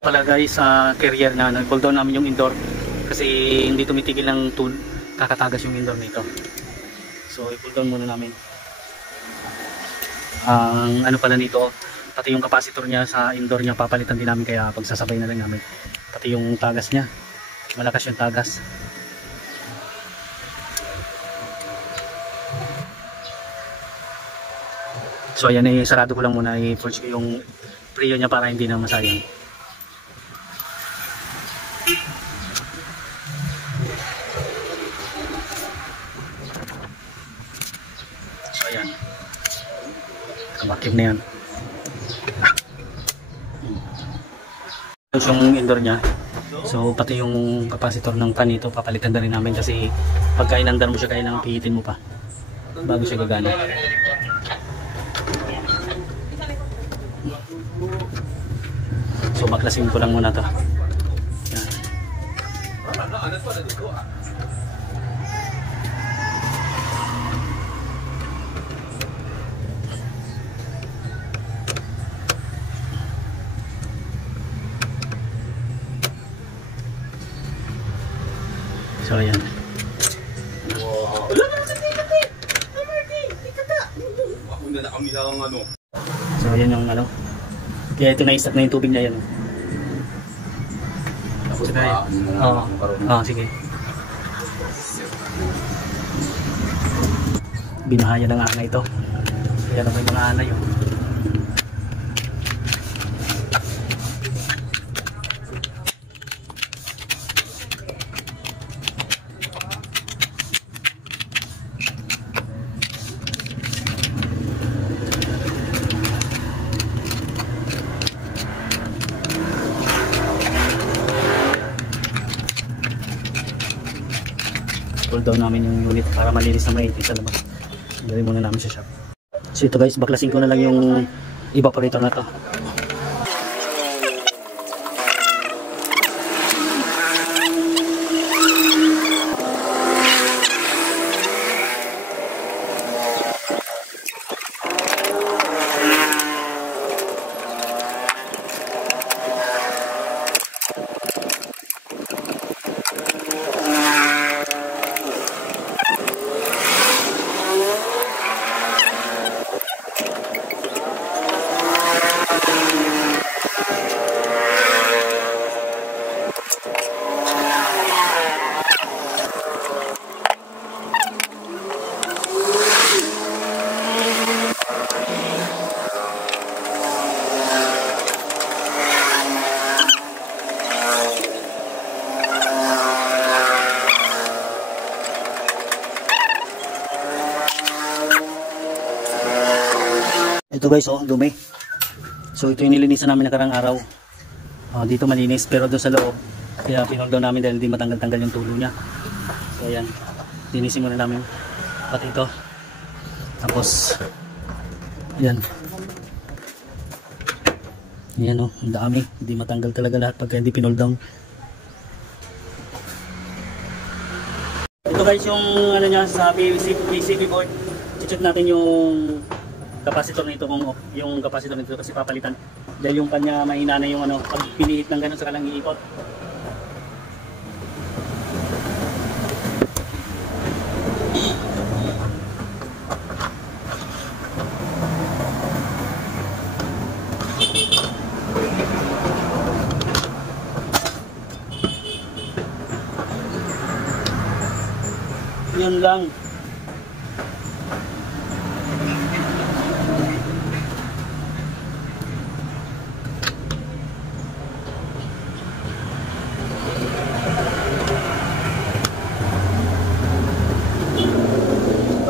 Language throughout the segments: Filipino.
Pala guys, sa carrier na nag-cool down namin yung indoor kasi hindi tumitigil ng tool, kakatagas yung indoor nito. So i-cool down muna namin. Ang ano pala nito, pati yung capacitor niya sa indoor niya papalitan din namin, kaya pagsasabay na lang namin. Pati yung tagas niya, malakas yung tagas. So ayan, sarado ko lang muna, i-forge ko yung preo niya para hindi na masayang. So ayan, vacuum na yan. Yung indoor niya, so pati yung capacitor ng fan nito papalitan na rin namin kasi pagka inandar mo siya kailangan pihitin mo pa bago siya gagana. So baklasin ko lang muna to. Yan. So ayan. So ayan yung ano. Kaya ito na-start na yung tubig na yan. Tapos tayo. Oo, sige. Binahaya ng ana ito. Kaya naman yung ana yun. Pull down namin yung unit para malinis na maigit sa labas. Dali muna namin sa shop. So ito guys, baklasin ko na lang yung evaporator na to. Ito guys, oh, dumi. So ito yung nilinisan namin nakarang araw. Dito malinis, pero doon sa loob kaya pinol down namin dahil hindi matanggal-tanggal yung tulo niya. So ayan, linisin muna namin pati ito. Tapos ayan. Ayan oh, ang dami. Hindi matanggal talaga lahat pagka hindi pinol down. Ito guys yung ano niya sa PCB board. I-check natin yung capacitor nito, kung yung capacitor nito kasi papalitan dahil yung kanya mahina na yung ano, pag pinihit ng ganun sa kalang iikot. Yun lang.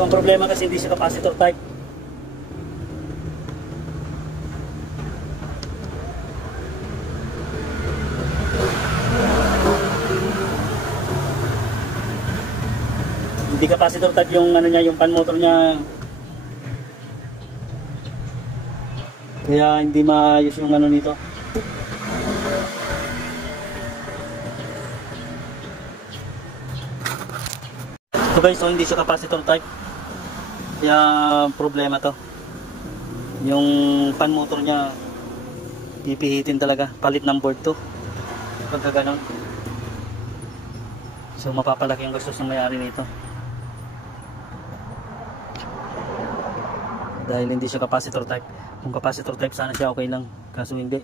Ang problema kasi hindi siya capacitor type. Hindi capacitor type yung ano niya, yung fan motor niya. Kaya hindi maayos yung ano nito. So guys, so hindi siya capacitor type. Kaya problema to. Yung fan motor niya Pipihitin talaga. Palit ng board to. Pagka ganon. So mapapalaki yung gastos ng may-ari nito. Dahil hindi siya capacitor type. Kung capacitor type sana siya okay lang. Kaso hindi.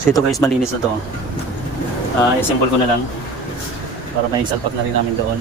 So ito guys, malinis na to. I-assemble ko na lang para may salpak na rin namin doon.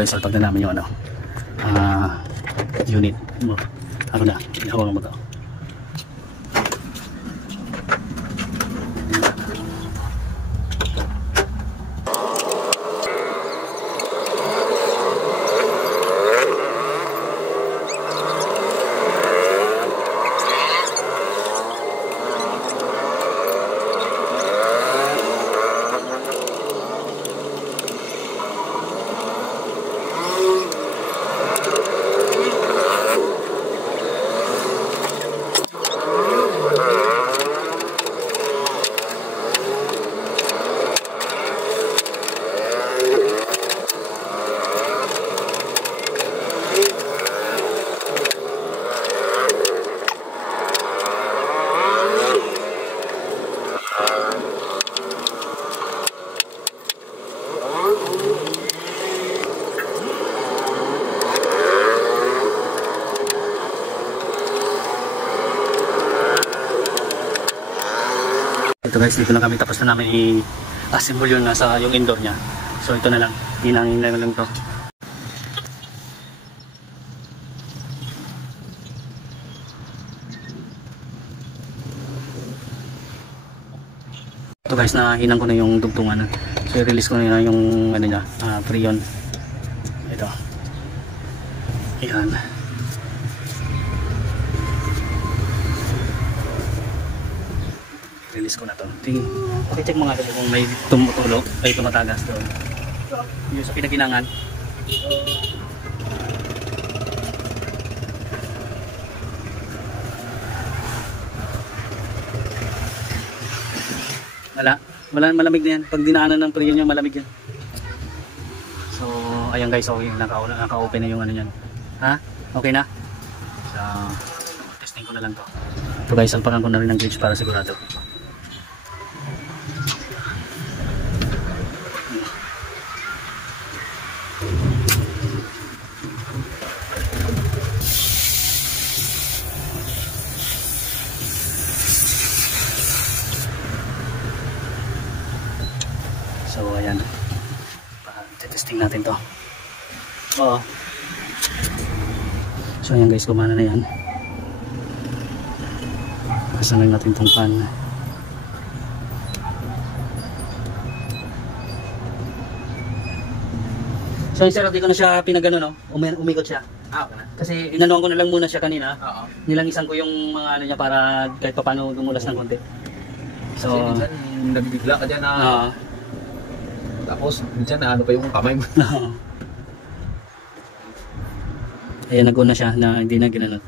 Guys, salpag na namin yung ano, unit mo. Ano na, ihawang mo to. Ito guys, dito na kami, tapos na namin i-assemble yun nasa yung indoor niya. So ito na lang, hinangin na lang to. Ito guys, nahinang ko na yung dugtungan. So i-release ko na yung ano niya, Freon. Ito. Ayan. Release ko na to. Okay, check mga kasi kung may tumutulo, may tumatagas doon. Yung sa pinaginangan. Malamig na yan. Pag dinaanan ng Freon niya, malamig yan. So, ayan guys, okay, naka-open na yung ano yan. Ha? Okay na? So, testing ko na lang to. Ito guys, salpakan ko na rin ng gauge para sigurado. So ayan, testing natin to. Oo. So ayan guys, kumana na yan. Kasalan natin tong pan. So sir, di ko na siya pinagano, no? Umikot siya. Okay na. Kasi inanuhan ko na lang muna siya kanina. Oo. Nilangisan ko yung mga ano niya para kahit pa paano dumulas ng konti. Kasi So, minsan nabibigla ka dyan na tapos minsan na ano pa yung kamay mo. ayan, nag-on na siya na hindi na ginanot.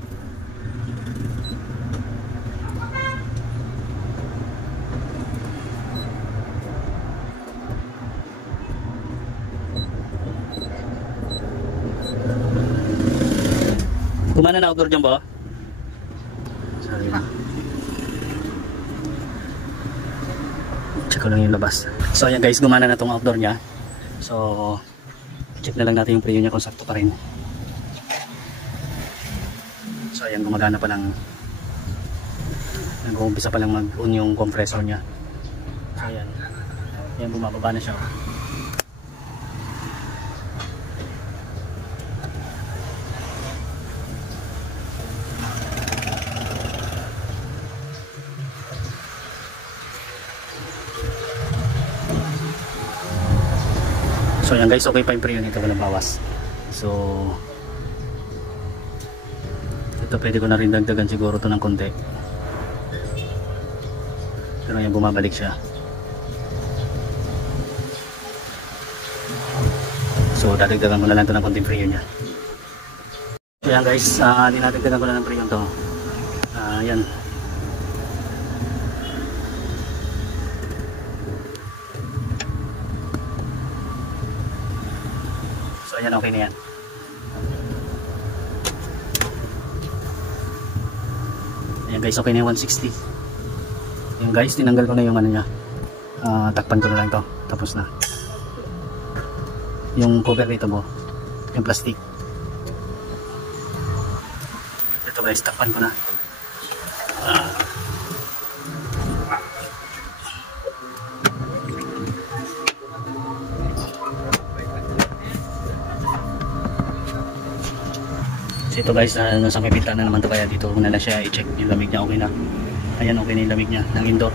Gumana na outdoor dyan ba? Sorry na. Check ko lang yung labas. So ayan guys, gumana na tong outdoor niya. So check na lang natin yung preo niya kung sakto pa rin. So ayan, gumagana pa lang. Nag-uumpisa pa lang mag-on yung compressor niya. So ayan. Ayan, bumababa na siya. So yan guys, okay pa yung preo nito, walang bawas. So ito pwede ko na rin dagdagan siguro to ng konti. Pero yan, bumabalik siya. So dadagdagan ko na lang to ng konting preo niya. So yan guys, dinadagdagan ko na ng preo to. Yan. So ayan, okay na yan. Ayan guys, okay na yung 160. Ayan guys, tinanggal ko na yung ano niya. Takpan ko na lang to. Tapos na. Yung cover dito mo, yung plastic. Ito guys, takpan ko na. So ito guys, nasa may bintana naman to, kaya dito muna na siya i-check yung lamig niya. Okay na. Ayan, okay na yung lamig niya ng indoor.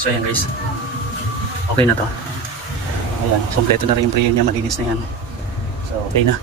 So ayan guys, okay na to. Ayan, kompleto na rin yung preo niya, malinis na yan. So okay na.